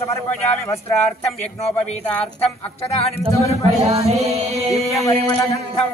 समर्पयामि वस्त्रार्थं यज्ञोपवीतार्थं अक्षदानिं समर्पयामि दिव्यपरिमलगन्धं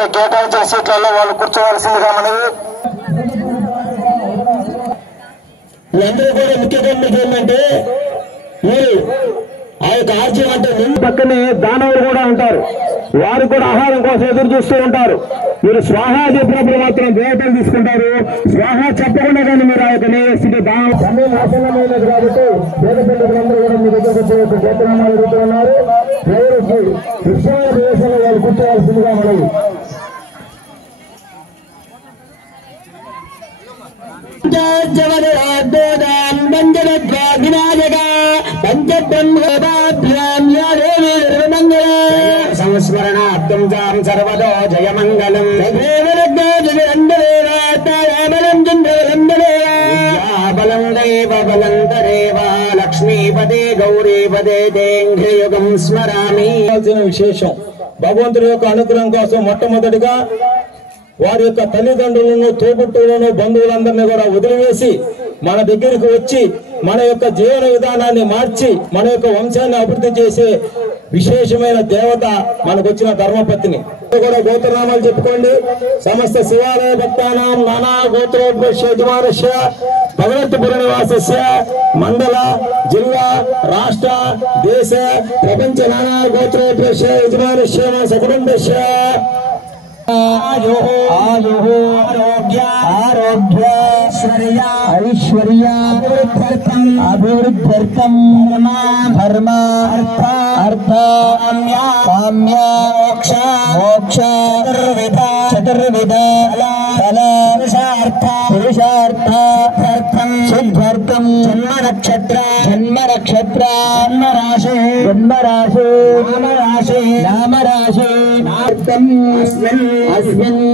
ఇక్కడ కేటాయించిన సీట్లలో వాళ్ళు కూర్చోవలసిందిగా మనవి. అందరూ కూడా ముఖ్య గమనిక ఏంటంటే మీరు ఆ యొక్క ఆర్జీ అంటే పక్కనే దానవులు కూడా ఉంటారు. వారు కూడా ఆహారం కోసం ఎదురు చూస్తూ ఉంటారు. మీరు స్వాహా చెప్పినప్పుడు మాత్రం దేవతలు తీసుకుంటారు. స్వాహా చెప్పకుండా కానీ మీరు ఆ యొక్క నేస్తున్న సమయం ఆసన్నమైనది కాబట్టి పేదపిల్లలందరూ కూడా మీ దగ్గరకు గోత్రనామాలు ఎదుగుతూ ఉన్నారు. ఎవరికి ఇష్టమైన ప్రదేశంలో వాళ్ళు కూర్చోవలసిందిగా మనవి. సంస్మరణార్థం జాం సర్వదో జయమంగళం బలం దైవ బలంతరేవ లక్ష్మీపదే గౌరీపదే దేంఘ్రయుగం స్మరామి. విశేషం భగవంతుడి యొక్క అనుగ్రహం కోసం మొట్టమొదటిగా వారి యొక్క తల్లిదండ్రులను తోబుట్టులను బంధువులందరినీ కూడా వదిలివేసి మన దగ్గరికి వచ్చి మన యొక్క జీవన విధానాన్ని మార్చి మన యొక్క వంశాన్ని అభివృద్ధి చేసే విశేషమైన దేవత మనకు వచ్చిన ధర్మపత్ని. కూడా గోత్రనామాలు చెప్పుకోండి. సమస్త శివాలయ భక్తానాం నానా గోత్రోద్భశ్య యజమానస్య భగవంతపుర నివాసస్య మండల జిల్లా రాష్ట్ర దేశ ప్రపంచ నానా గోత్రోద్భశ్య యజమానస్య సకుటుంబస్య ఆరోగ్య ఐశ్వర్య అభివృద్ధ్యర్థం ధర్మ అర్థ కామ్య మోక్ష చతుర్విధ పురుషార్థ సిద్ధ్యర్థం జన్మ నక్షత్ర నామరాశి అస్మిన్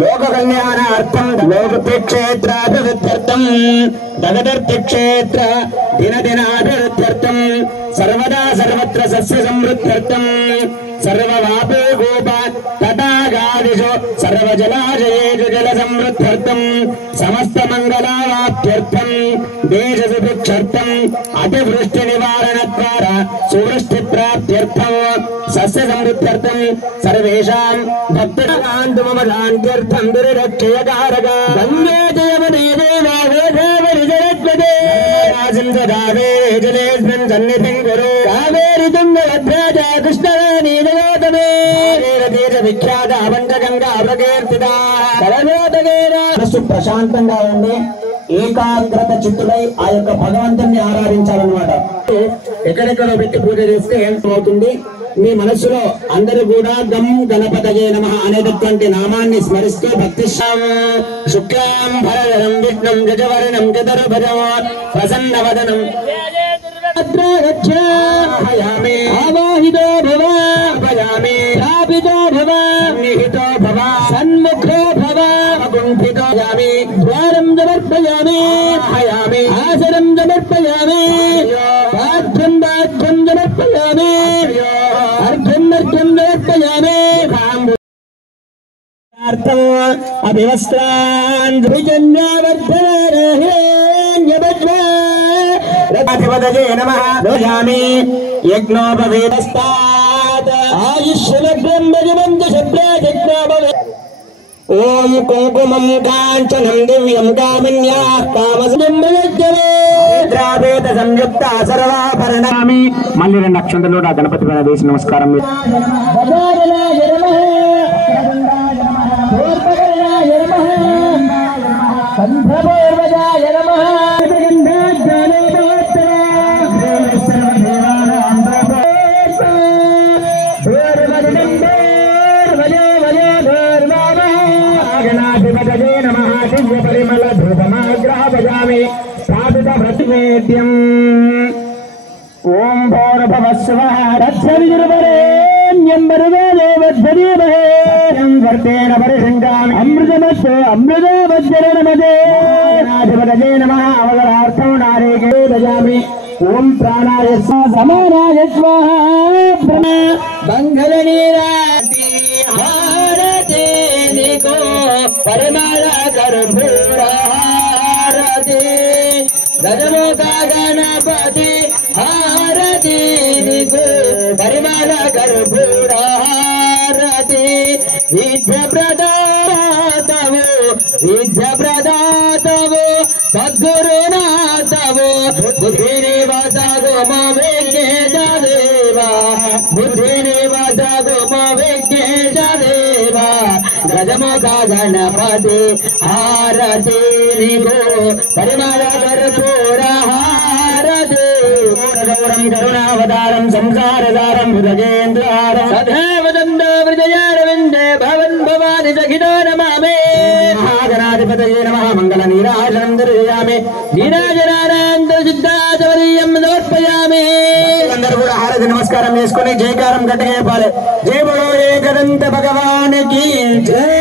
లోక కళ్యాణార్థం లోకక్షేత్రాభివృద్ధ్యర్థం దగదర్థక్షేత్ర దినదినాభివృద్ధ్యర్థం సర్వదా సర్వత్ర సస్య సమృద్ధ్యర్థం సర్వవాపే గోప తటాగాదిషు సర్వజలాశయేషు జల సమృద్ధ్యర్థం సమస్త మంగళావాప్త్యర్థం దేశ సుభిక్షర్థం అతివృష్టి నివారణ ద్వారా సువృష్టి ప్రాప్త్యర్థం సస్య సమృద్ధ్యర్థం సర్వేషాం భక్తులాంతుమశాంత్యర్థం దురిరక్షయకారక వందే జయమనే దేవావేదేవరిజయత్వదే రాజంద్రదావే జలేస్మిన్ సన్నిధిం గురు కావేరి తుంగభద్రాజ కృష్ణవేణీ జగోతమే తీర విఖ్యాత అవంటగంగా ప్రకీర్తిత మనసు ప్రశాంతంగా ఉండి ఏకాగ్రత చిత్తులై ఆ యొక్క భగవంతుని ఆరాధించాలన్నమాట. ఎక్కడెక్కడో పెట్టి పూజ చేస్తే ఏమవుతుంది, మీ మనస్సులో అందరూ కూడా గం గణపతయే నమః అనేటటువంటి నామాన్ని స్మరిస్తూ భక్తి శుక్లాం భరధరం విష్ణుం గజవర్ణం చతుర్భుజం ప్రసన్నవదనం ఆవాహితో భవ భయామి స్థాపితో భవ నిహితో భవ సన్ముఖో భవ అకుంఠితో యామి ద్వారం సమర్పయామి హయామి ఆసనం సమర్పయామి పాఠ్యం సమర్పయామి అర్ఘ్యం సమర్పయామి అభివస్త్రాన్ ధిపతయే నమః దోయామి యజ్ఞోపవేదస్తాత్ ఆయుష్యలభ్యం భజమంత శబ్దాజజ్ఞోపవే ఓం కుంకుమం కాంచనం దివ్యం కామన్యాః కామసంయజ్ఞవేద్రావేద సంయుక్త సర్వాభరణామి. మళ్ళీ 2 అక్షంతలు ఆ గణపతి పైన వేసి నమస్కారం. ఓం భోర్భవస్వః రక్షవిదుర్వరేణ్యం భర్గోదేవధ్వరీమహే వర్తేన పరిశంకామి అమృతమస్తు అమృతవజ్జరణమదే నాధిపతయే నమః అవగరార్థం నారేకే దజామి. ఓం ప్రాణాయ సమానాయ స్వాహా మంగళనీరాతి హారతి నికో పరిమళ కర్పూరారతి గజముఖ గణపతి హారతి నికో పరిమళ కర్పూరారతి विद्याप्रदातवो सद्गुरुनाथवो बुद्धिनिवासगो मा विघ्नेश देवा बुद्धिनिवासगो मा विघ्नेश देवा गजमुख गणपति आरती निगो परिमल कर्पूर हारति करुणावतारं संसारसारं भुजगेन्द्रहारं सदैव दण्डवृजयारविन्दे भवन् भवानि सखितो नमामि महागणाधिपतये नमः मङ्गलनीराजनं दर्शयामि నీరాజనానందసిద్ధాచవర్యం సమర్పయామి. అందరూ కూడా హారతి నమస్కారం చేసుకుని జయకారం గట్టిగా చెప్పాలి. జయ బలో ఏకదంత భగవానికి జయ.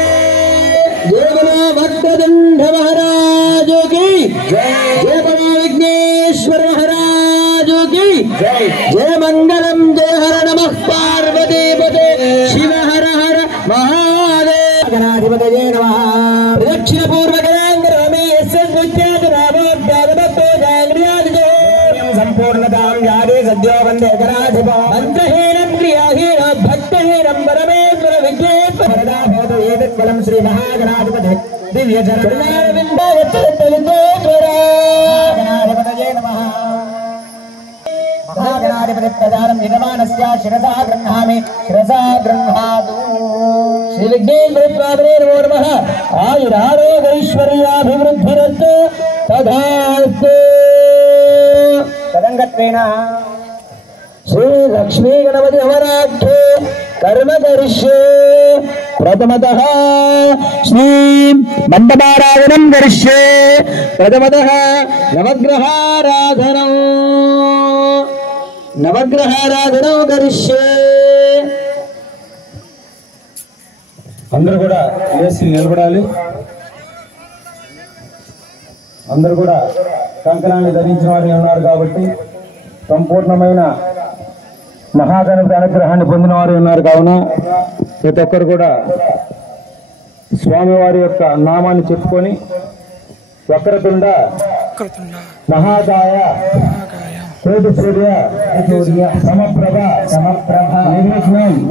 జయ బలో భక్తదండ మహారాజు కి జయ. జయ బలో విఘ్నేశ్వర మహారాజు కి జయ. జయ మంగళం జయ హర నమః పార్వతీపతే శివ హర హర మహాదేవ. గణాధిపతయే నమః. ప్రదక్షిణ పూర్వకరాంగరామే संपूर्णतां यादे सद्यो वन्दे गणाधिप मन्त्रहीनं क्रियाहीनं भक्तहीनं परमेश्वर विघ्नेश्वर वरदा भवतु एतत् फलं श्री महागणाधिपते दिव्यचरणविन्दोत्तरविघ्नेश्वरागणाधिपतये नमः. महागणाधिपति प्रदानं यजमानस्य शिरसा गृह्णामि शिरसा गृह्णातु. श्री विघ्नेश्वर स्वामिने नमो नमः. आयुरारोग्यैश्वर्याभिवृद्धिरस्तु तथास्तु. तदंगत्वेन श्री लक्ष्मी गणपति अवराध्ये कर्म करिष्ये. प्रथमतः श्री मंडपाराधनं करिष्ये. प्रथमतः नवग्रहाराधनं करिष्ये. అందరూ కూడా లేచి నిలబడాలి. అందరూ కూడా కంకణాన్ని ధరించిన వారు ఉన్నారు కాబట్టి సంపూర్ణమైన మహాగణపతి అనుగ్రహాన్ని పొందిన వారు ఉన్నారు కావున ప్రతి ఒక్కరు కూడా స్వామివారి యొక్క నామాన్ని చెప్పుకొని వక్రతుండ మహాకాయ కోటి సూర్య సమప్రభ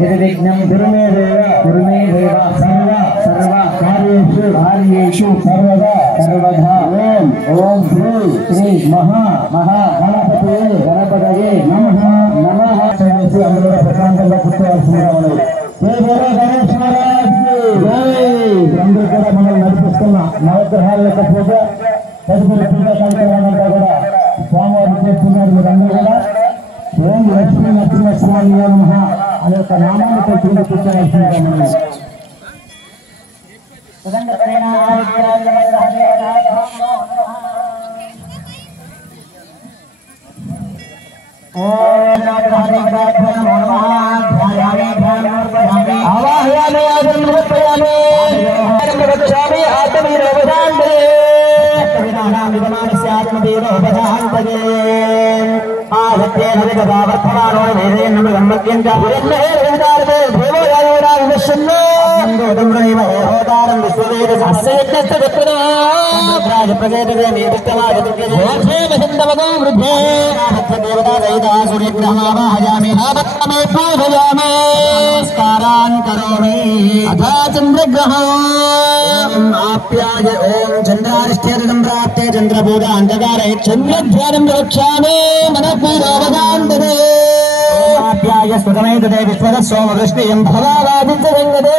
నిర్విఘ్నం గురుమేదేవ సర్వ కార్యేషు సర్వదా ఓం శ్రీ గణపతయే నమః. అందరూ ప్రశాంతంగా కూర్చోవలసిందిగా ఉన్నది. అందరూ కూడా మనం నడిపిస్తున్న నవగ్రహాల యొక్క పూజ తదుపరి పూజా కార్యక్రమాలంతా కూడా స్వామివారు చేస్తున్నారు. మీరందరూ కూడా ఓం లక్ష్మీ నరసింహస్వామి నమః అనే యొక్క నామాన్ని కింద కూర్చోవలసిందిగా ఉన్నది. आप्याय ओम चंद्रारिष्ठे संप्राप्ते चंद्रपूजा अंधकारे चंद्रध्यानं रक्षामि मनःपूर्वकान्तरे आप्याय स्वतमेतदे विश्वदसोमवृष्टियं भवावादित्यसंगते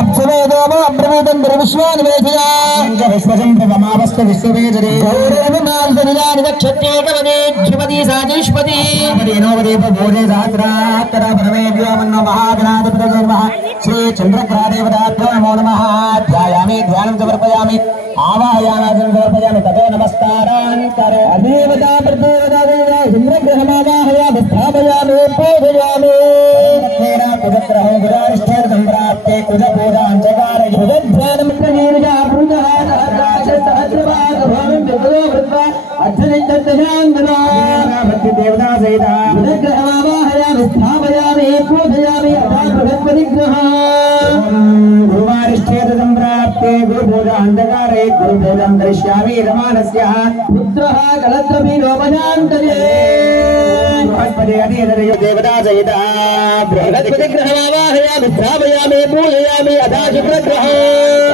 अप्सुवेदोमो अब्रवीतं विश्वानिवेदया विश्वसंप्रभमावस्तु विश्ववेदरे गौरवमाल्दनिलानि नक्षत्रेकवने ध्रुपदी साजिष्पति नोवदेव भोजे सहस्रात्तरा परमेभ्यो मन्नो महागणाधिपतये नमः. श्री चंद्रग्रहदेवताभ्यो नमो नमः. ध्यायामि ध्यानं समर्पयामि आवाहयामि समर्पयामि ततो नमस्कारान् करो. अदेवता प्रदेवता देवता चंद्रग्रहमावाहयामि स्थापयामि पूजयामि. कुजग्रहो गुरारिष्ठे संप्राप्ते कुजपूजाञ्चकार कुजध्यानं प्रवीर्या पुरुषः सहस्रभागभावं विदो वृत्वा अध्यनित्यञ्जनाङ्गना देवता सहिता कुजग्रहमावाहयामि स्थापयामि पूजयामि अथा बृहत्परिग्रहः. गुरुवारिष्ठे संप्राप्ते गुरुपूजा अंधकारे गुरुपूजां करिष्यामि रमानस्य पुत्रः कलत्रपि लोपजान्तरे దేవతా సహిత బృహస్పతిగ్రహమావాహయామి స్థాపయామి పూజయామి అథా శుక్రగ్రహం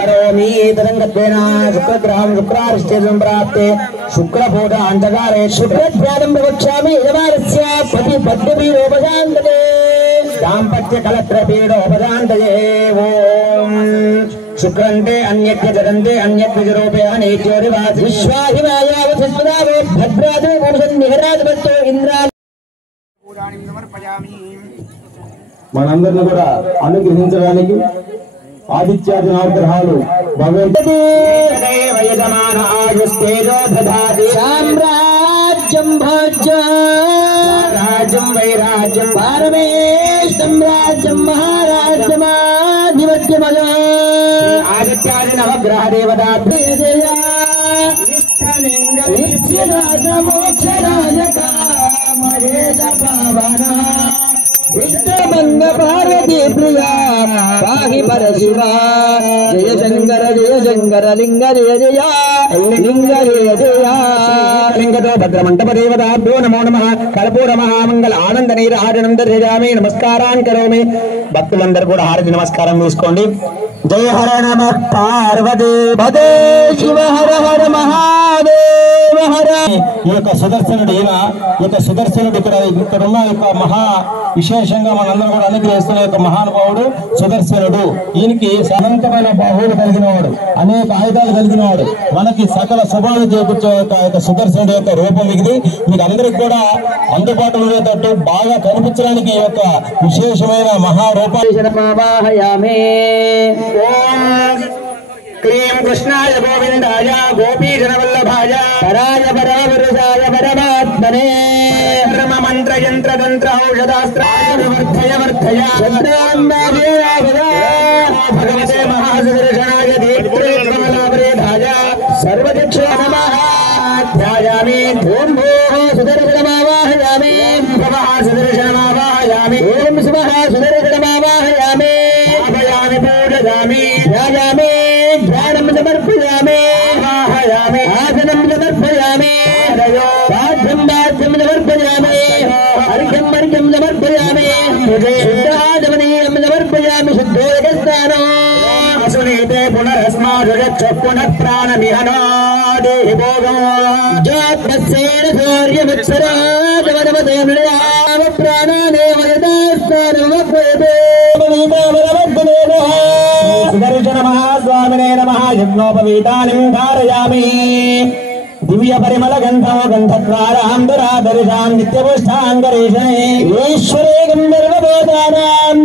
కరోమి తరంగత్వేన శుక్రగ్రహం శుక్రారిష్టే సంప్రాప్తే శుక్రభూత అంధకారే శుక్రధ్యానం ప్రవక్ష్యామి యజమానస్య పతి పద్మపీడోపశాంతతే దాంపత్య కలత్రపీడోపశాంతయే ఓం శుక్రంతే అన్యత్ర జరంతే అన్యత్ర జరూపే అనేత్యోరివాసి విశ్వాహిమాయావతిస్వదావో భద్రాదో పురుషన్ నిహరాజమత్తో ఇంద్రా మనందరినీ కూడా అనుగ్రహించడానికి ఆదిత్యాది నవగ్రహాలు భగవంతుడు సామ్రాజ్యం భాజ్యం వైరాజ్యం పారమేష్టం రాజ్యం మహారాజ్యమాధిపత్యమయ ఆదిత్యాది నవగ్రహ దేవతా విష్ణుమంగ పార్వతీ ప్రియా పాహి పరశివ జయ శంకర లింగ జయ జయ లింగ జయ జయ లింగతో భద్రమంటప దేవతాభ్యో నమో నమః కర్పూర మహామంగళ ఆనంద నీరాజనం దర్శయామి నమస్కారాన్ని కరోమి భక్తులందరూ కూడా హారతి నమస్కారం తీసుకోండి జయ హర నమః పార్వతీ భదే శివ హర హర మహాదేవ హర ఈ యొక్క సుదర్శనుడు ఈ యొక్క సుదర్శనుడు ఇక్కడ ఉన్న యొక్క మహా విశేషంగా మనందరూ కూడా అనుగ్రహిస్తున్న యొక్క మహానుభావుడు సుదర్శనుడు. ఈయనకి అనంతమైన బాహువులు కలిగిన వాడు, అనేక ఆయుధాలు కలిగిన వాడు, మనకి సకల శుభాలు చేకూర్చే యొక్క సుదర్శనుడు యొక్క రూపం ఇది. మీకు అందరికి కూడా అందుబాటులో ఉండేటట్టు బాగా కనిపించడానికి ఈ యొక్క విశేషమైన మహారూపాన్ని క్లీం కృష్ణాయ గోవిందాయ గోపీజనవల్లభాయ పరాయ పరావరుషాయ పరమాత్మనే బ్రహ్మ మంత్ర యంత్ర తంత్ర ఔషధాస్త్రాయ వర్ధయ వర్ధయ భగవతే మహాసుదర్శనాయ దీప్తే కమలాభరేధాయ సర్వదిక్షో నమః ధ్యాయామి ఓం భూః సుదర్శనమావాహయామి భవః సుదర్శనమావాహయామి ఓం శివః సుదర్శనమావాహయామి ఆభయామి పూజయామి ధ్యాయామి ధ్యానం సమర్పయామి ఆవాహయామి ఆసనం సమర్పయామి బాధ్యం సమర్పయామి అర్ఘ్యం సమర్పయామి శుద్ధాచమనీయం సమర్పయామి శుద్ధోదకస్నానం అసునీతే పునరస్మాదుగచ్చ పునఃప్రాణమిహనో దేహి భోగం జాత్మస్యేన సూర్యమత్సరాజవనమతే మృణయామ ప్రాణానేవ యథాస్థానమప్రయతే సుదర్శన మహాస్వామినే నమః యజ్ఞోపవీతానిం ధారయామి దివ్య పరిమళ గంధో గంధద్వారాం దురాదర్శాం నిత్యపుష్టాంగరీషణే ఈశ్వరే గంధర్వభూతానాం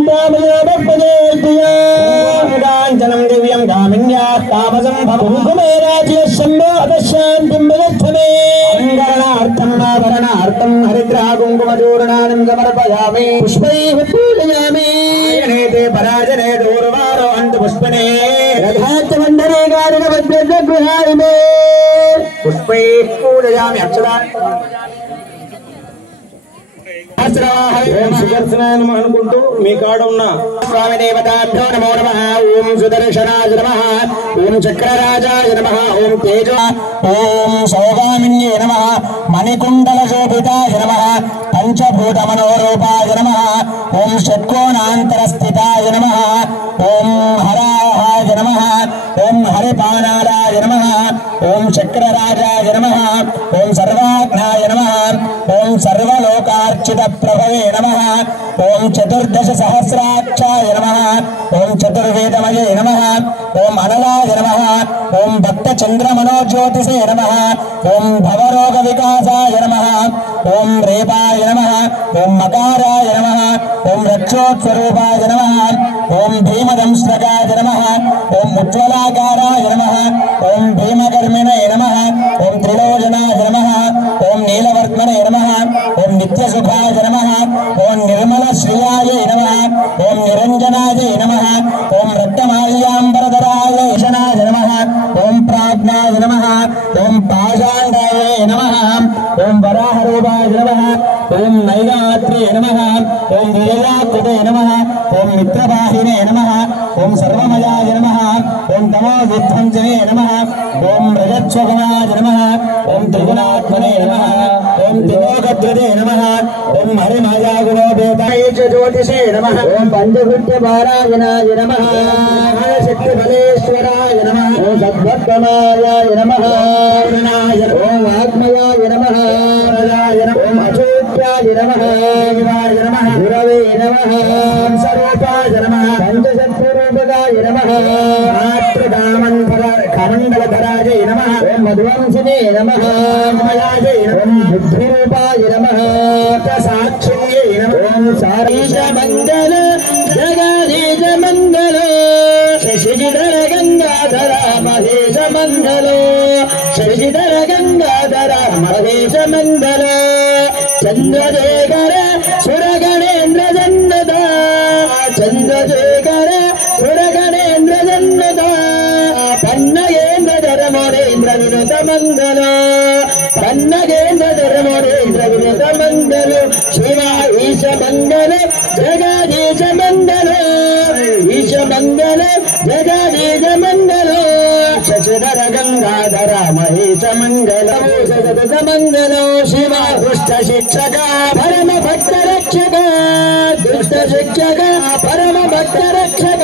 తామయోపదేర్జనం దివ్యం కామిన్యా తామసం భూమే రాజ్య శంభో అతశాంతిం ప్రయచ్చమే అంగరణార్థం ఆభరణార్థం హరిద్రా కుంకుమచూర్ణానం సమర్పయామి పుష్పైః పూజయామి ఆయనేతే పరాజనే దూర్వారో అంత పుష్పనే రథాచమండరే గారిన వజ్రగృహాయిమే పుష్పై పూజయామి అక్షరాన్ని సుదర్శనాయనం అనుకుంటూ మీ కాడ ఉన్న స్వామి దేవతాభ్యో నమో నమః ఓం సుదర్శనాయ నమః ఓం చక్రరాజాయ నమః ఓం తేజ ఓం సౌగామిన్యే నమః మణికుండల శోభితాయ నమః పంచభూత మనోరూపాయ నమః ఓం షట్కోణాంతరస్థితాయ నమః ఓం హరాహాయ నమః ఓం హరిపానారాయ నమః ఓం చక్రరాజాయ నమః ఓం సర్వాజ్ఞాయ నమః ఓం సర్వలోకార్చిత ప్రభవే నమః ఓం చతుర్దశ సహస్రాక్షాయ నమః ఓం చతుర్వేదమయే నమః ఓం అనలాయ నమః ఓం భక్త చంద్ర మనోజ్యోతిసే నమః ఓం భవరోగ వికాసాయ నమః ఓం రేపాయ నమః ఓం మకారాయ నమః ఓం రక్షోత్స్వరూపాయ నమః ఓం భీమదంశ్రకాయ నమః ఓం ఉజ్వలాకారాయ నమః ఓం భీమకర్మిణే నమః ఓం త్రిలోచనాయ నమః ఓం నీలవర్త్మనే నమః ఓం నిత్యసుఖాయ నమః ఓం నిర్మల శ్రియాయ నమః ఓం నిరంజనాయ నమః ఓం రక్తమాల్యాంబరధరాయ యశనాయ నమః ఓం ప్రాజ్ఞాయ నమః ఓం పాషాండాయ నమః ఓం వరాహరూపాయ నమః ఓం నైగాత్రే నమః ఓం విజయాకృతే నమః ఓం మిత్రవాహినే నమః ఓం సర్వమయాయ నమః ఓం తమోవిధ్వంసనే నమః ఓం రజత్స్వగుణాయ నమః ఓం త్రిగుణాత్మనే నమః ఓం త్రిలోకద్రదే నమః ఓం హరిమయా గుణోపేతాయ చ జ్యోతిషే నమః ఓం పంచకృత్య పారాయణాయ నమః శక్తి బలేశ్వరాయ నమః ఓం సద్భక్తమాయాయ నమః ఓం ఆత్మయాయ నమః ఓం అచోత్యాయ నమః గురవే నమః స్వరూపాయ నమః పంచశక్తిరూపకాయ నమః మాతృదామంతర కమండలధరాయ నమః ఓం మధువంశినే నమః ఓం బుద్ధిరూపాయ నమః సాక్షిణ్యే నమః ఓం సారీష మంగళ జగదీశ మంగళ శశిధర గంగాధర మహేశ మంగళ శశిధర గంగాధర మహేశ మంగళ చంద్రశేఖర సురగణేంద్ర జన్నద చంద్రశేఖర సురగణేంద్ర జన్నద పన్నగేంద్ర ధర్మోరేంద్ర వినుత మంగళ పన్నగేంద్ర ధర్మోరేంద్ర వినుత మంగళ శివ ఈశ మంగళ జగదీశ మంగళ ఈశ మంగళ జగదీశ మంగళ శశిధర గంగాధర మహేశ మంగళ జగద మంగళ శివ దుష్ట శిక్షక పరమ భక్త రక్షక దుష్ట శిక్షక పరమ భక్త రక్షక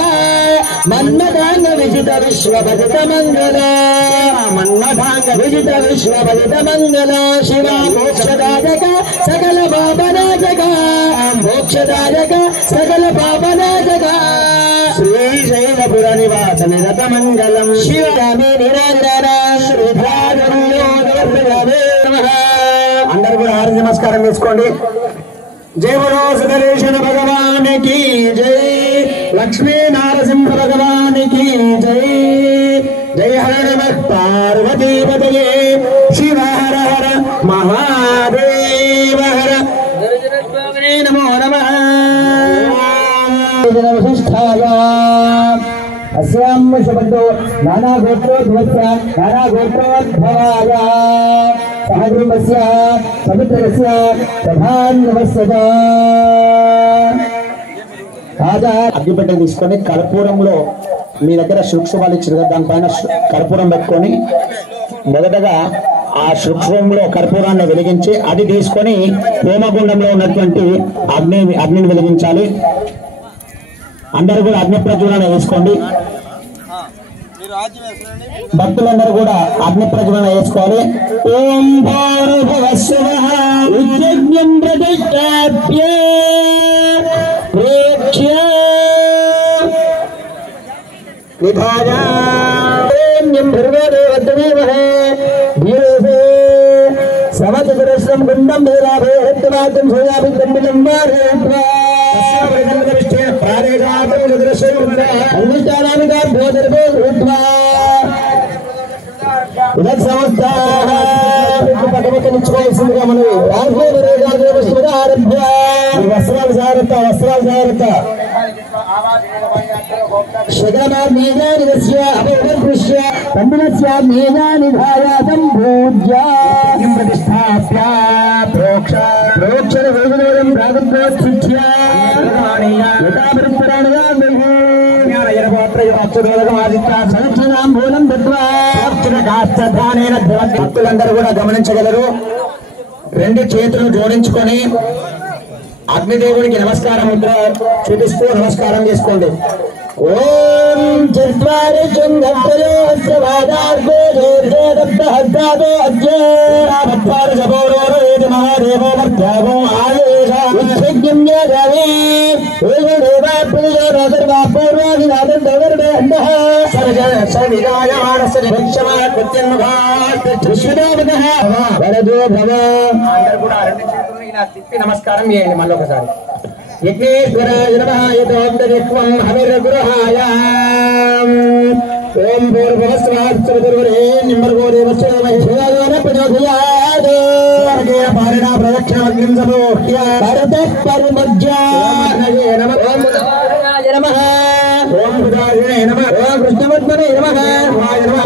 మన్మథాంగ విజిత విశ్వభజిత మంగళ మన్మథాంగ విజిత విశ్వభజిత మంగళ శివ మోక్షదాయక సకల పాపనాశక మోక్షదాయక సకల పాపనాశక శ్రీశైలపుర నివాస నిరత మంగళం శివరామే నిరంజన అందరూ కూడా ఆరు నమస్కారం చేసుకోండి. జై బలో సుదర్శన భగవానికి జై, లక్ష్మీ నారసింహ భగవానికి జై. జయ హర నమః పార్వతీపతయే శివ హర హర మహాదేవ హర నమో నమః. अस्यां शब्दो नाना गोत्रोद्भवस्य नाना गोत्रोद्भवाय सहगृहस्य पवित्रस्य प्रधानवस्य కాజా అగ్గిపెట్టె తీసుకొని కర్పూరంలో మీ దగ్గర శృక్షువాలు ఇచ్చారు కదా, దానిపైన కర్పూరం పెట్టుకొని మొదటగా ఆ శృక్షంలో కర్పూరాన్ని వెలిగించి అది తీసుకొని హోమగుండంలో ఉన్నటువంటి అగ్నిని వెలిగించాలి. అందరూ కూడా అగ్ని ప్రజ్వలన వేసుకోండి. భక్తులందరూ కూడా అగ్ని ప్రజ్వలన వేసుకోవాలి. ఓం భూర్భువస్సువః ఉజ్జగ్నం ప్రతిష్టాప్య ప్రేక్ష్య నిధాయ ఓం భర్గదేవద్దేవః ధీరసే సమచతురస్రం గుండం మేరాభే హత్తమాతం సోయాభి దంబిలం వారేత్వా వస్త్రాలు జాగ్రత్త, వస్త్రాలు జాగ్రత్త. శగమార్మేజానిదస్య అపౌర్దృశ్య పండినస్య మేజానిధాయాసం భూజ్య ప్రతిష్టాప్య ప్రోక్ష ప్రోక్షర వేదోరం రాగద్రోత్సిత్య భక్తులందరూ కూడా గమనించగలరు. రెండు చేతులు జోడించుకొని అగ్నిదేవుడికి నమస్కారం ముద్ర చూపిస్తూ నమస్కారం చేసుకోండి. ఓం చత్వారి చుంగత్రయో అస్యవాదార్గో దేవదత్త హద్దాదో అద్యేరామత్వార జపోరోరో ఏది మహాదేవో మర్త్యాగో ఆయేష ఉజ్జగ్యం యాదవే ఓదేవా పురుషో సర్వా పూర్వాది నాదం దవర్డే అండః సర్జ సవిదాయమానస్య నిభక్షమా కృత్యన్ముఖాత్ విశ్వదేవతః వరదో భవ. అందరూ కూడా రెండు చేతులను ఇలా తిప్పి నమస్కారం చేయండి. మళ్ళీ ఒకసారి యజ్ఞేశ్వరాయ నమః యతోక్తం హవిర్గృహాయ ఓం భూర్భువస్వాత్సవదుర్వరే నింబర్గో దేవస్య మహేశ్వరాయ ప్రచోదయాత్ వర్గే పారిణా ప్రదక్షిణాగ్నిం సమోహ్య భరతః పరిమజ్జాయ నమః. ఓం నారాయణాయ నమః ఓం బుధాయ నమః ఓం కృష్ణవర్ధనే నమః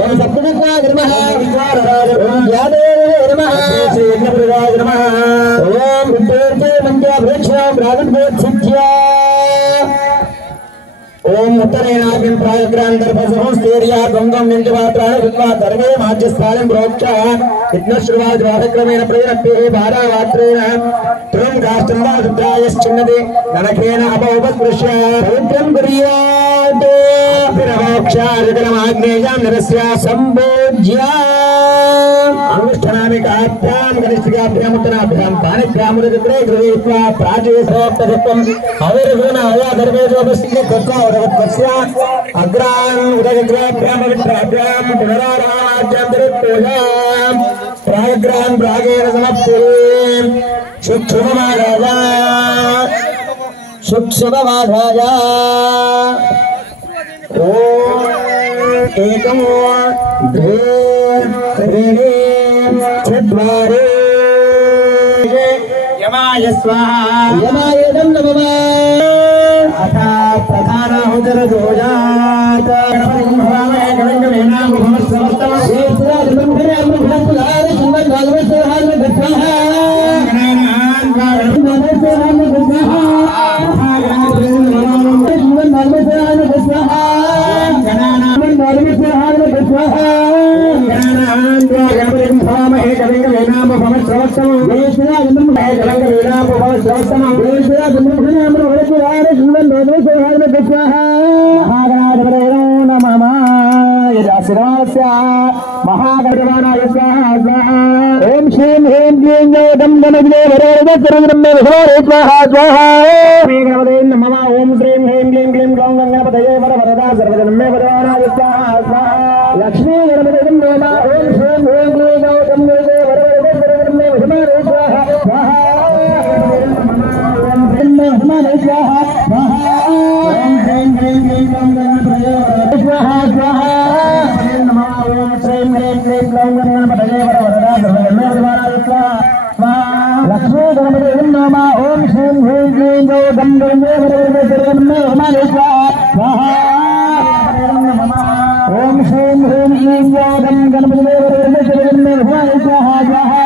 ఓం సప్తనకాయ నమః ఓం యాదేవ నమః యజ్ఞప్రదాయ నమః ఓం విద్యోర్జయ మంత్య ప్రేక్షణ ప్రాగణ్యోత్సిత్య ఓం ఉత్తర क्रमेण प्रेरक्ते भारावात्रेण त्वं काष्ठम्बाद्रायश्चिन्नते गणकेन अपौपस्पृश्य पवित्रं कुर्यात् विरमोक्षार्जनमाग्नेयां नरस्य सम्भोज्य अनुष्ठानामिकाभ्यां कनिष्ठिकाभ्यां उत्तराभ्यां पाणिभ्यामुदग्रे गृहीत्वा प्राचीसोक्तदत्तम् अविर्गुणायाधर्मेजोपस्थिते कृत्वा उदवत्वस्य अग्रान् उदग्रेभ्यां पवित्राभ्यां पुनराराज्यान्तरित्तोषां प्राग्रान् प्रागेण समप्तिरीं शुक्षुभमाधाय एकं द्वे त्रीणि चत्वारि यमाय स्वाहा यमाय नमः अथ प्रधानाहुतिर्जोजात् गणपतिं हवामहे गणगणेनां भवत्समस्तमं महागणपतिनाय स्वाहा ओम श्रीं ह्रीं क्लीं गौतम गणपते वरदचरब्रह्मे स्वाहा स्वाहा गणपते नमः ओम श्रीं ह्रीं क्लीं क्लीं ग्लौं गणपतये वरवरदा सर्वजन्मे वरदानाय स्वाहा स्वाहा लक्ष्मी गणपते नमः ओम श्रीं ह्रीं क्लीं गौतम गणपते वरदचरब्रह्मे स्वाहा स्वाहा स्वाहा ओम श्रीं ह्रीं क्लीं ग्लौं गणपतये स्वाहा स्वाहा लक्ष्मी गणपति नमः ओम श्रीं ह्रीं क्लीं गौतम गणपते स्वाहा ओम श्रीं ह्रीं क्लीं गौतम गणपते स्वाहा स्वाहा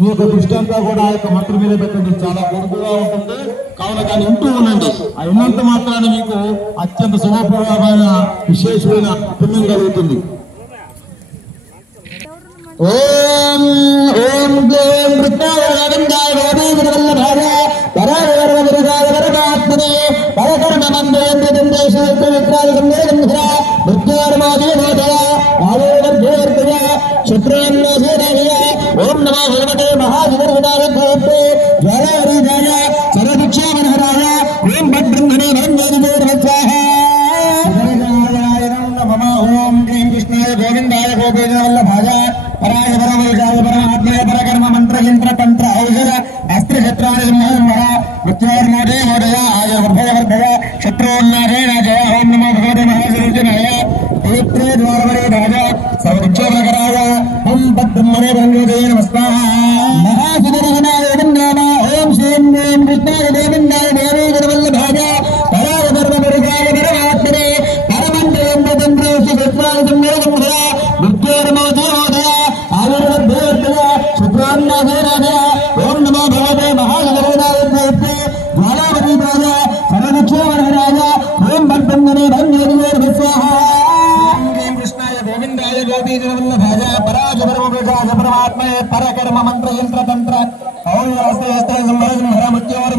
మీకు దృష్టాంతా కూడా ఆ యొక్క మంత్రం మీద పెట్టండి. చాలా పొరుగుగా ఉంటుంది కావున దాన్ని వింటూ ఉండండి. ఆ ఉన్నంత మాత్రాన్ని మీకు అత్యంత శుభప్రదమైన విశేషమైన పుణ్యం కలుగుతుంది. ఓం ఓం గ్లీం వృత్తాయ గోవిందాయ గోవిందవల్లభాయ పరావరవరగాయ వరదాత్మనే పరకర్మ మందయంతం దేశోత్తరాయ గంధర బుద్ధర్మాదే మోదయ ఆలోవర్ధయ శుక్రాన్నోసేనయ ఓం నమో భగవతే మహాజగన్నాథ గోత్రే జలహరిజాయ సర్వభిక్షామనహరాయ ఓం భద్రంధనే వరందేవస్వాహ నమః ఓం గ్లీం కృష్ణాయ గోవిందాయ గోపీజవల్లభాయ పరాయ పరమేశాయ పరమాత్మయ పరకర్మ మంత్ర యంత్ర తంత్ర ఔషధ అస్త్ర శత్రాయ మహోమహ మృత్యోర్మోదే మోదయ ఆయ వర్ధయ శత్రున్నాహే జయ ఓం నమో భగవతే మహాసర్వజనాయ పవిత్రే ద్వారవరే రాజ సర్వక్షోభకరాయ ఓం భద్రమనే బంధుదే నమస్కార మహాసుదర్శనాయ నమః ఓం శ్రీం హ్రీం కృష్ణాయ గోవిందాయ దేవీవల్లభాయ పరాయ పరమేశాయ పరమాత్మనే పరమంత్రయం తంత్రోసి శత్రాయ సంయోగముః మృత్యోర్మోదే మోదయ ఆయుర్వర్ధయ శత్రున్నాహే రాజ ఓం నమో భగవతే మహాసర్వజనాయ జ్వాలావతి రాజ సర్వక్షోభకరాయ ఓం భద్రమనే బంధుదే నమస్కార కృష్ణాయ గోవిందాయ गोपीजनवल्लभाय पराजपरमप्रजाय परमात्मने परकर्म मंत्र यंत्र तंत्र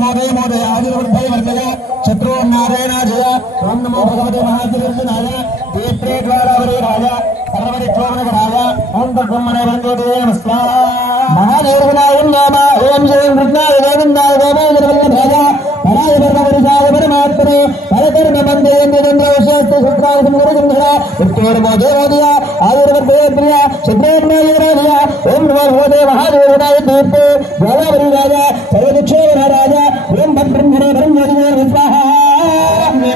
मोदय आदिर्वर्धय वर्धय शत्रु नारायणाजय ओम नमो भगवते महादुर्जनाय दीप्रे द्वारावरेराय सर्वरिक्षोभनकराय ओम ब्रह्मणे वन्दे नमस्कार महादेवनाय नमः ओम श्री कृष्णाय गोविंदाय गोविंदवल्लभाय पराय परमपुरुषाय परमात्मने परकर्म मंत्र यंत्र तंत्र शास्त्र सूत्राय मोदय मोदय आदिर्वर्धय प्रिय शत्रुनारायणाजय ओम नमो भगवते महादेवनाय दीप्रे द्वारावरेराय सर्वरिक्षोभनकराय ओम ब्रह्मणे वन्दे नमस्कार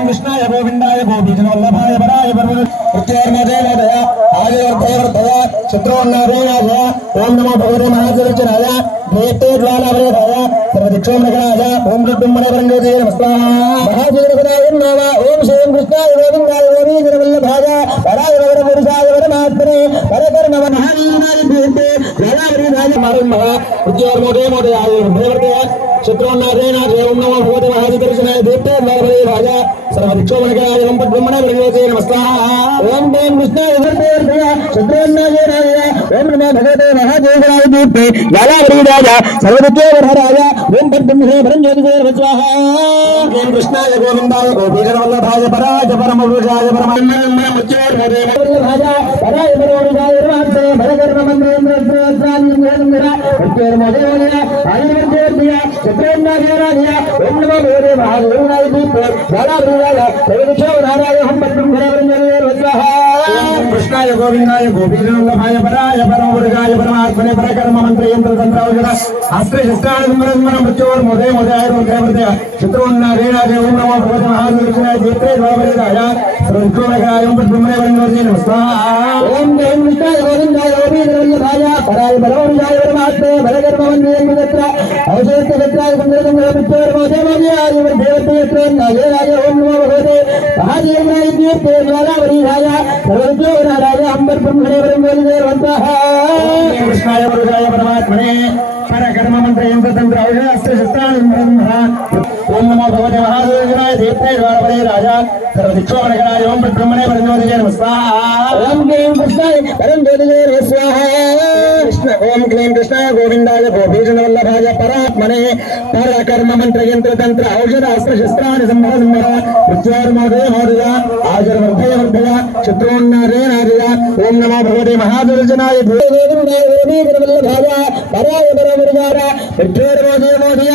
कृष्णाय गोविंदाय गोपीजनवल्लभाय पराय परमपुरुषाय आदिवर्धय शत्रुनारायणाजय ओम नमो भगवते महादेवनाय दीप्ते द्वारावरेराय सर्वरिक्षोभनकराय ओम ब्रह्मणे वन्दे नमस्कार महादेवनाय नमः ओम श्री कृष्णाय गोविंदाय गोविंदवल्लभाय पराय परमपुरुषाय परमात्मने परकर्म महादेवनाय दीप्ते द्वारावरेराय मोदय मोदय आदिर्वर्धय शत्रुनारायणाजय ओम नमो भगवते महादेवनाय दीप्ते द्वारावरेराय सर्वरिक्षोभनकराय ओम ब्रह्मणे वन्दे नमस्कार ओम देव कृष्णाय गोविंदाय शत्रुनारायणाजय ओम नमो भगवते महादेवनाय दीप्ते द्वारावरेराय सर्वरिक्षोभनकराय ओम ब्रह्मणे वन्दे नमस्कार ओम कृष्णाय गोविंदाय गोपीजनवल्लभाय पराय परमपुरुषाय परमात्मने पराय परमपुरुषाय परमात्मने परकर्म मंत्र ओम नमो भगवते महादेवनाय दीप्ते द्वारावरेराय सर्वरिक्षोभनकराय ओम ब्रह्मणे वन्दे नमस्कार कृष्णाय गोविंदाय गोपीजनवल्लभाय पराय परमपुरुषाय परमात्मने परकर्म मंत्र यंत्र तंत्र अस्त्र शस्त्राणि मोदय मोदय शत्रुनारायणाजय ओम नमो भगवते महादेवनाय दीप्ते द्वारावरेराय सर्वरिक्षोभनकराय ओम ब्रह्मणे वन्दे नमस्कार ओम देव कृष्णाय गोविंदाय गोपीजनवल्लभाय पराय परमपुरुषाय परमात्मने परकर्म मंत्र यंत्र तंत्र मोदय मोदय आदिवर्धय ओम नमो भगवते महादेवनाय दीप्ते द्वारावरेराय सर्वरिक्षोभनकराय ओम ब्रह्मणे वन्दे नमस्कार कृष्णाय गुरुजाय परमात्मने परकर्म मंत्र यंत्र तंत्र अस्त्र शस्त्राणि ओम नमो भगवते महादेवनाय दीप्ते द्वारावरेराय सर्वरिक्षोभनकराय ओम ब्रह्मणे वन्दे नमस्कार ओम क्लीं कृष्णाय वन्दे कृष्ण ओम क्लीं कृष्णाय गोविंदाय गोपीजनवल्लभाय परात्मने परकर्म मंत्र यंत्र तंत्र औषध अस्त्र शस्त्राणि मोदय मोदय आदिर्वर्धय वर्धय शत्रुनारायणाजय ओम नमो भगवते महादेवनाय गोविंदाय पराय परमपुरुषाय मोदय मोदय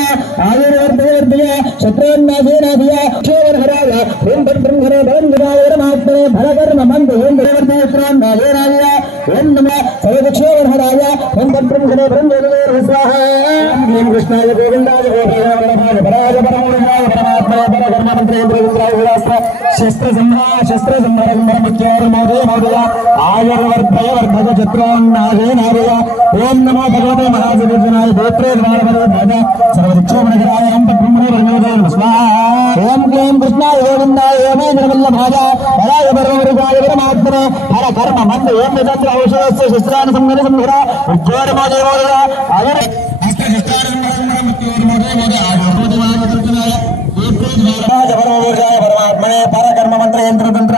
आदिर्वर्धय वर्धय शत्रुनारायणाजय क्षोभनकराय ओम ब्रह्मणे वन्दे परमात्मने परकर्म मंत्र यंत्र शत्रुनारायणाजय ओम नमः सर्वरिक्षोभनकराय ओम ब्रह्मणे वन्दे नमस्कार ओम कृष्णाय गोविंदाय गोपीजनवल्लभाय पराय परमपुरुषाय परमात्मने परकर्म मंत्र यंत्र शस्त्र संहार मोदय मोदय आयुर्वर्धय वर्धय शत्रुनारायणाजय ओम नमो भगवते महादेवनाय दीप्ते द्वारावरेराय सर्वरिक्षोभनकराय ओम ब्रह्मणे वन्दे नमस्कार ओम क्लीं कृष्णाय गोविंदाय गोपीजनवल्लभाय पराय परमपुरुषाय परमात्मने परकर्म मंत्र यंत्र तंत्र औषधस्य शस्त्राणि मोदय मोदय परमात्मने परकर्म मंत्र यंत्र तंत्र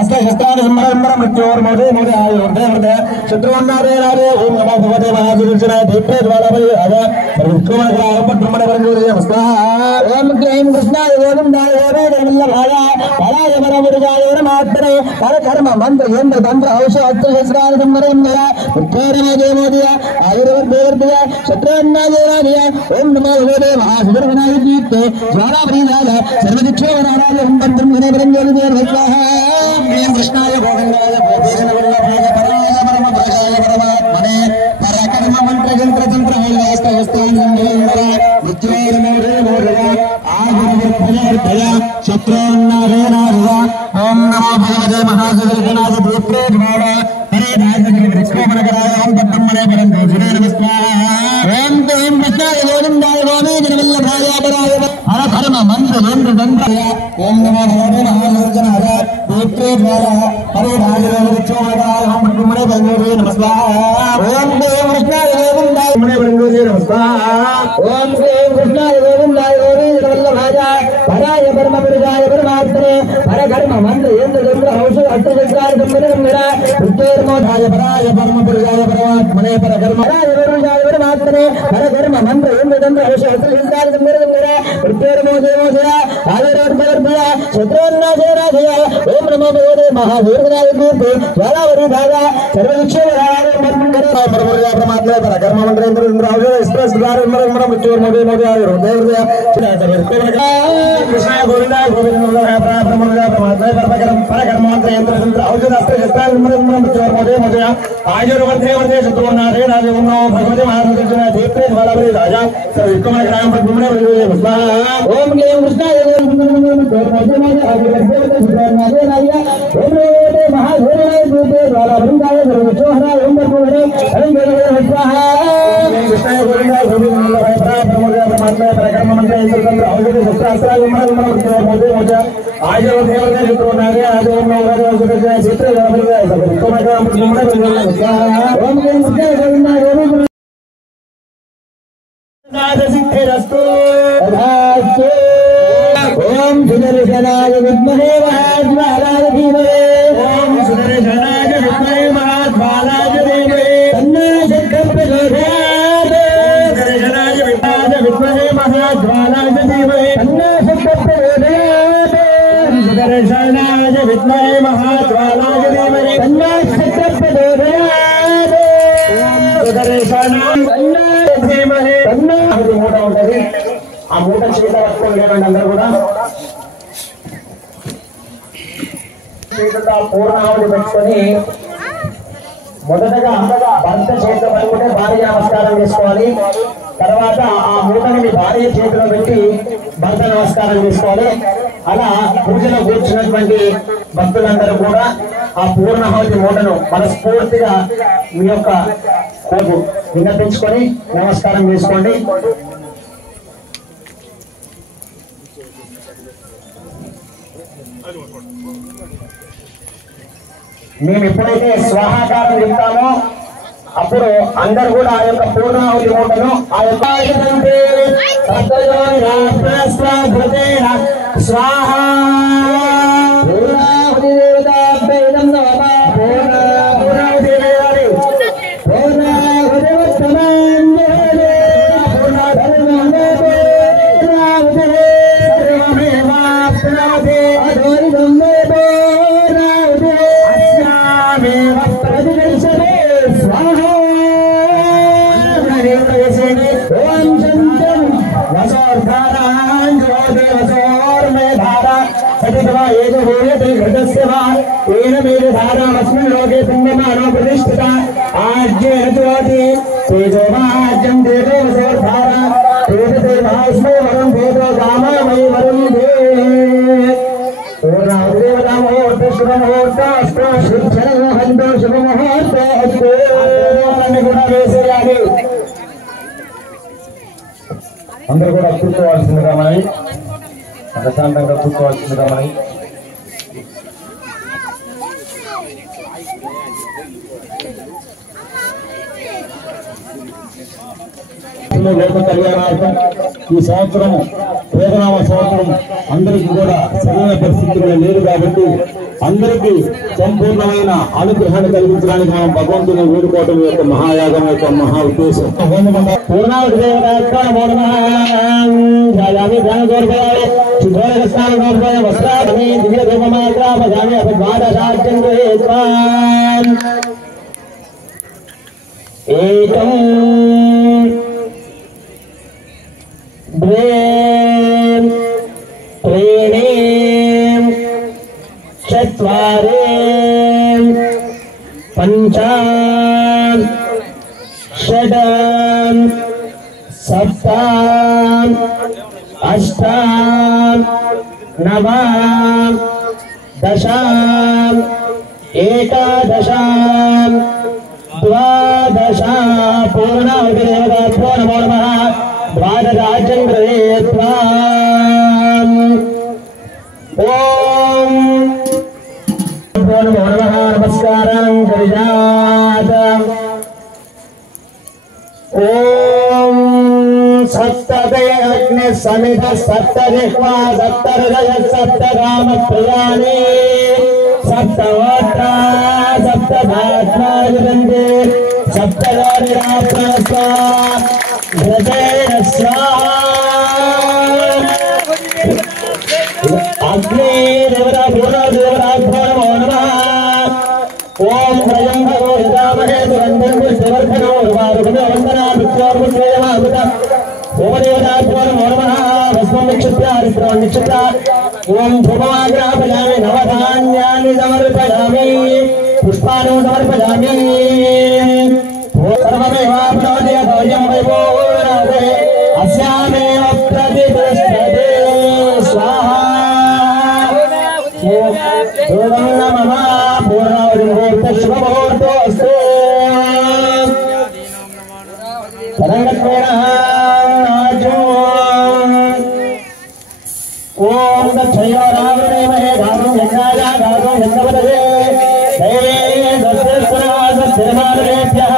अस्त्र शस्त्राणि मोदय मोदय आयुर्वर्धय शत्रुनारायणाजय ओम नमो भगवते महादेवनाय दीप्ते द्वारावरेराय सर्वरिक्षोभनकराय ओम ब्रह्मणे वन्दे नमस्कार ओम क्लीं कृष्णाय गोविंदाय गोपीजनवल्लभाय पराय परमपुरुषाय परमात्मने परकर्म मंत्र यंत्र तंत्र औषध अस्त्र शस्त्राणि मोदय मोदय आयुर्वर्धय वर्धय शत्रुनारायणाजय ओम नमो भगवते महादेवनाय दीप्ते द्वारावरेराय सर्वरिक्षोभनकराय ओम ब्रह्मणे वन्दे नमस्कार क्लीं कृष्णाय गोविंदाय गोपीजनवल्लभाय पराय परमपुरुषाय परमात्मने परकर्म मंत्र यंत्र तंत्र अस्त्र शस्त्राणि मोदय मोदय आदिर्वर्धय वर्धय शत्रुनारायणाजय ओम नमो भगवते महादेवनाय दीप्ते द्वारावरेराय सर्वरिक्षोभनकराय ओम ब्रह्मणे वन्दे नमस्कार ओम क्लीं कृष्णाय गोविंदाय गोपीजनवल्लभाय पराय परकर्म मंत्र यंत्र तंत्र ओम नमो भगवते महादेवनाय दीप्ते द्वारावरेराय सर्वरिक्षोभनकराय ओम ब्रह्मणे वन्दे नमस्कार ओम क्लीं कृष्णाय गोविंदाय ब्रह्मणे वन्दे नमस्कार ओम क्लीं कृष्णाय गोविंदाय गोपीजनवल्लभाय पराय परमपुरुषाय परमात्मने परकर्म मंत्र यंत्र तंत्र औषध అట్టు విగ్రహాలు ఉత్తోర్మోధాయ పరాయ పరమ పురుషాయ పరమాత్మనే పరకర్మరాయ పరమాత్మనే పరకర్మ మంత్ర ఏం విధంగా ఉత్తోర్మోదయ ఆదరోద్భయ శత్రున్నాశయ ఓం నమో భగవతే మహావీరాయ మూర్తి జ్వాలావరి దాగా సర్వవిక్షేమరాయ పరమాత్మనే పరకర్మ మంత్రేంద్ర ఎక్స్ప్రెస్ ద్వారా కృష్ణ గోవింద గోవింద ఆయుర్వర్ధే శత్రువున్నారే రాజే ఉన్నో భగవతి మహారాజు దీప్తే బలవరి రాజా విక్రమ గ్రామ ఓం క్లీం కృష్ణాయ మహాధీరాయ దీపే బలవృందాయ సర్వోహరాయ ఓం భగవతే కృష్ణాయ గోవింద గోవింద పరమాత్మ పరకర్మ మంత్ర ఇంద్రచంద్ర ఔషధ శస్త్రాస్త్రాలు ఆయుర్వర్ధే శత్రువున్నారే రాజే ఉన్నో దీప్తే బలవరి రాజా విక్రమ గ్రామ ఓం క్లీం కృష్ణాయ గోవింద గోవింద सिद्धिरस्तु ओम सुदर्शनाय विद्महे महाज्वालाय धीमहि ओम सुदर्शनाय विद्महे महाज्वालाय धीमहि तन्नो शक्तिः प्रचोदयात् सुदर्शनाय विद्महे महाज्वालाय धीमहि तन्नो शक्तिः प्रचोदयात् सुदर्शनाय विद्महे महाज्वालाय धीमहि तन्नो शक्तिः प्रचोदयात् सुदर्शनाय మూట ఉంటది ఆ మూట చేత పట్టుకోండి అందరూ కూడా చేతుల్లో పూర్ణావళి పెట్టుకొని మొదటగా భర్త చేతిలో పట్టుకుంటే భార్య నమస్కారం చేసుకోవాలి. తర్వాత ఆ మూటని మీ భార్య చేతిలో పెట్టి భర్త నమస్కారం చేసుకోవాలి. అలా పూజలో కూర్చున్నటువంటి భక్తులందరూ కూడా ఆ పూర్ణాహుతి మూటను మనస్ఫూర్తిగా మీ యొక్క కోపు విన్నపించుకొని నమస్కారం చేసుకోండి. మేము ఎప్పుడైతే స్వాహాకారం చెప్తామో అప్పుడు అందరూ కూడా ఆ యొక్క పూర్ణాహుతి మూటను ఆ యొక్క స్వాహ పూర్ణాహుతి దేవతాభ్యేదం నమః పూర్ణాహుతి వేయాలి. लोके पुण्यमानो प्रतिष्ठिता आज्ञेन ज्योति तेजोमाज्यं देवो वसोर्धारा तेजते भास्मो वरं देवो गामामयि वरं दे पूर्णावदेवतामोर्थ शुभमुहूर्तास्तु शुभमुहूर्तो शुभमुहूर्तो अस्तु అన్ని కూడా వేసేయాలి. అందరూ కూడా కూర్చోవాల్సిందిగా మనవి, ప్రశాంతంగా కూర్చోవాల్సిందిగా మనవి. లోక కళ్యాణార్థం ఈ సంవత్సరము వేదనామ సంవత్సరం అందరికీ కూడా సరైన పరిస్థితులు లేదు కాబట్టి అందరికీ సంపూర్ణమైన అనుగ్రహాన్ని కలిగించడానికి మనం భగవంతుని వేడుకోవటం యొక్క మహాయాగం యొక్క మహా ఉద్దేశం. चत्वारे पंच षड सप्त अष्ट नव दश एकादश द्वादश पूर्णाहुतिदेवताभ्यो नमो नमः. द्वादशार्चन कृत्वा ओम नमो नमः नमस्कारं करिष्यात्. ओम सप्तदे अग्नि समिध सप्तजिह्वा सप्तहृदय सप्तकाम प्रियाणि सप्तमात्र सप्तधात्मायुधन्ते सप्तगारिराप्रणस्वा घृतेन स्वाहा अग्ने देवता पूर्ण देवताभ्यो नमो नमः ओम त्रयंबको यजामहे सुगन्धिं पुष्टिवर्धनो उर्वारुकमे वन्दना मृत्योर्मुक्षेयमामृत ओम देवताभ्यो नमो नमः भस्मं निक्षिप्य हरिद्रं निक्षिप्य ओम धूपमाग्रापयामि नवधान्यानि समर्पयामि पुष्पाणि समर्पयामि सर्वमेवाप्नोति यतोऽयं वैभोगराधे अस्यामेव प्रतिष्ठते स्वाहा ओम नमः पूर्णावधिमुहूर्त शुभमुहूर्तोऽस्तु तरङ्गत्वेन ओम दक्षयोरावृणीमहे गातुं यज्ञाय गातुं यज्ञपतये दैवे दस्यस्वरासस्थिरमानरेभ्यः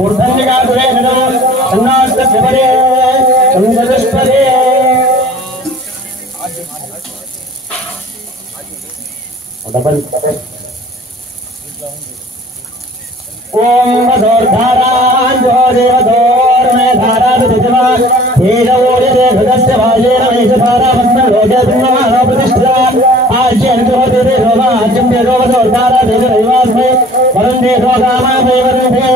ऊर्ध्वन्यगातुरे नमो अन्नास्तभ्यपरे संजतिष्ठते ओम वधोर्धाराञ्जो देवधोर्मे धारादिजमा हेजवोर्यते भगस्य भाजेन मेषधारावस्म लोके पुण्यमानो प्रतिष्ठिता आज्यन्तोति देवमा आज्यन्ते देवधोर्धारा देवदैवास्मे वरन्ते दोगामामे वरन्ते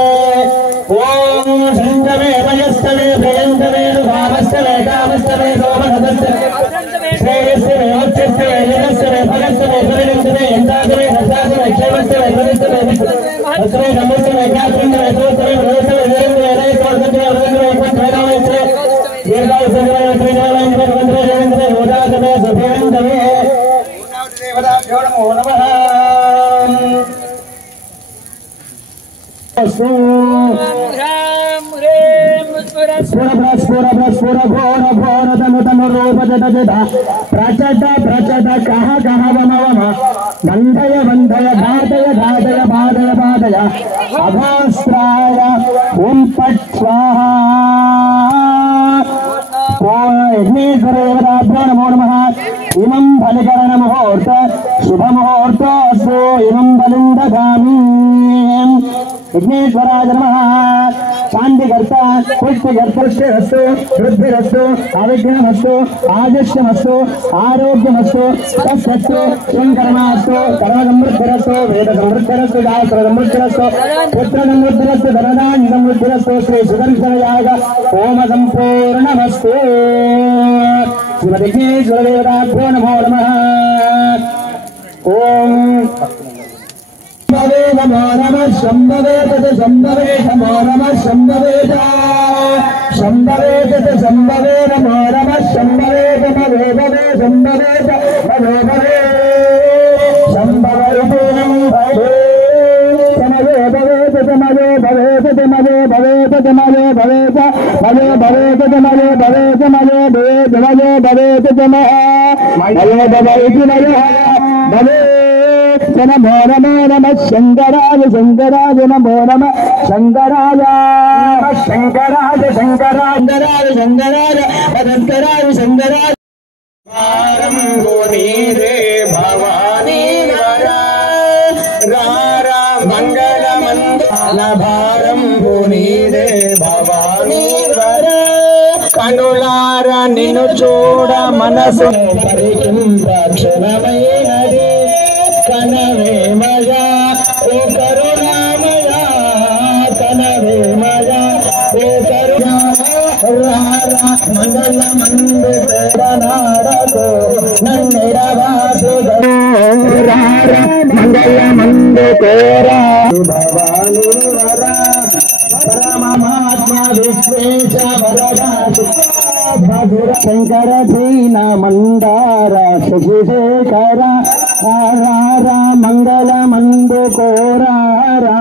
ओम संजमे वयस्तमे प्रियन्तमे नुभावस्तमे कामस्तमे सोमहदस्तमे श्रेयस्तमे वक्षस्तमे जगस्तमे भगस्तमे परिणन्तमे यन्तातमे दत्तातमे क्षेमस्तमे प्रतिष्ठमे अस्मे नमस्तमे ज्ञातृन्दमे सोस्तमे प्रदस्तमे वीरन्दमे नयस्तमे वदन्तमे वदन्तमे दीर्घायुसन्दमे त्रिजनमे वन्दमे जयन्तमे होदातमे सुभेन्दमे देवताभ्यो नमो नमः प्रचट प्रचट कह कह वम वम वंदय वंदय बाधय बाधय बाधय बाधय अभास्त्राय ओम पट स्वाहा ओम यज्ञेश्वरेवताभ्यो नमो नमः इमं फलकरण मुहूर्त शुभ मुहूर्त अस्तु इमं बलिं ददामि विघ्नेश्वराय नमः शांतिकर्ता पुष्टिकर्तृष्टिरस्तु वृद्धिरस्तु अविघ्नमस्तु आयुष्यमस्तु आरोग्यमस्तु तत्सत्तु शंकरमास्तु कर्मसमृद्धिरस्तु वेदसमृद्धिरस्तु शास्त्रसमृद्धिरस्तु पुत्रसमृद्धिरस्तु धनधान्यसमृद्धिरस्तु श्री सुदर्शनयाग ओम सम्पूर्णमस्तु श्रीमद्विघ्नेश्वरदेवताभ्यो नमो नमः ओम शंभवे नमो नमः शंभवे तत् शंभवे नमो नमः शंभवे शंभवे तत् शंभवे नमो नमः शंभवे नमो भवे शंभवे नमो भवे शंभवे नमो भवे तमवे भवे तमवे भवे तमवे भवे भवे भवे तमवे भवे तमवे भवे भवे तमवे भवे नमो नमो नमः शंकराय शंकराय नमो नमः शंकराय शंकराय शंकराय शंकराय शंकराय शंकराय रे भवानी रारा मंगलमंगल भारं रे भवानी कनुलार निन्नु चूड मनसु परिकिं दक्षिणमैनदी कनवे मजा ओ करुणामया कनवे मजा ओ करुणा रारा मंगल मंदु तेरनारको नन्निरवासु रारा मंगल मंदु तेरा भवानी वरा परमात्मा विश्वेश वरदा मधुर शंकर दीना मंदार शशिशेखर रारा मंगल मंदु कोरारा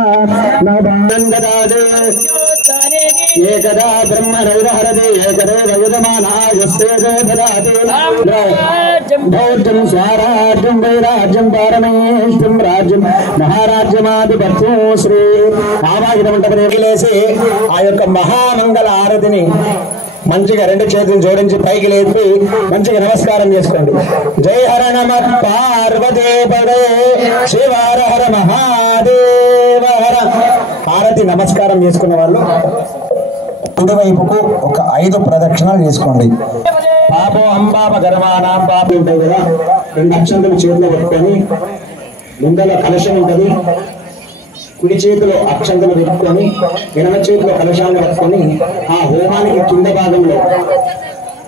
नवानंदराजे एकदा ब्रह्म नैरहरदे एकदेव यजमानायस्ते ददाति भौत्यं स्वाराज्यं वैराज्यं पारमेष्ठं राज्यं महाराज्यमाधिपత్యం శ్రీ ఆవాహిత మంటపం లేసి ఆ యొక్క మహామంగళ ఆరతిని మంచిగా రెండు చేతులు జోడించి పైకి లేపి మంచిగా నమస్కారం చేసుకోండి. జై హర నమ పార్వదేవరే శివార హర మహాదేవ హర. హారతి నమస్కారం చేసుకున్న వాళ్ళు కుడివైపుకు ఒక 5 ప్రదక్షిణాలు చేసుకోండి. పాపో అంబాప గర్వానాం పాపి ఉంటాయి కదా, 2 అక్షంతలు చేతిలో పెట్టుకొని ముందర కలశం ఉంటుంది, కుడి చేతిలో అక్షంతలు పెట్టుకొని ఎడమ చేతిలో కలశాలను పెట్టుకొని ఆ హోమానికి కింద భాగంలో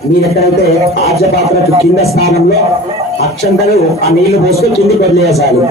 మీరు ఎక్కడైతే ఆర్జపాత్రకి కింద స్థానంలో అక్షంతలు ఆ నీళ్లు పోసుకొని కిందికి వదిలేసాలి.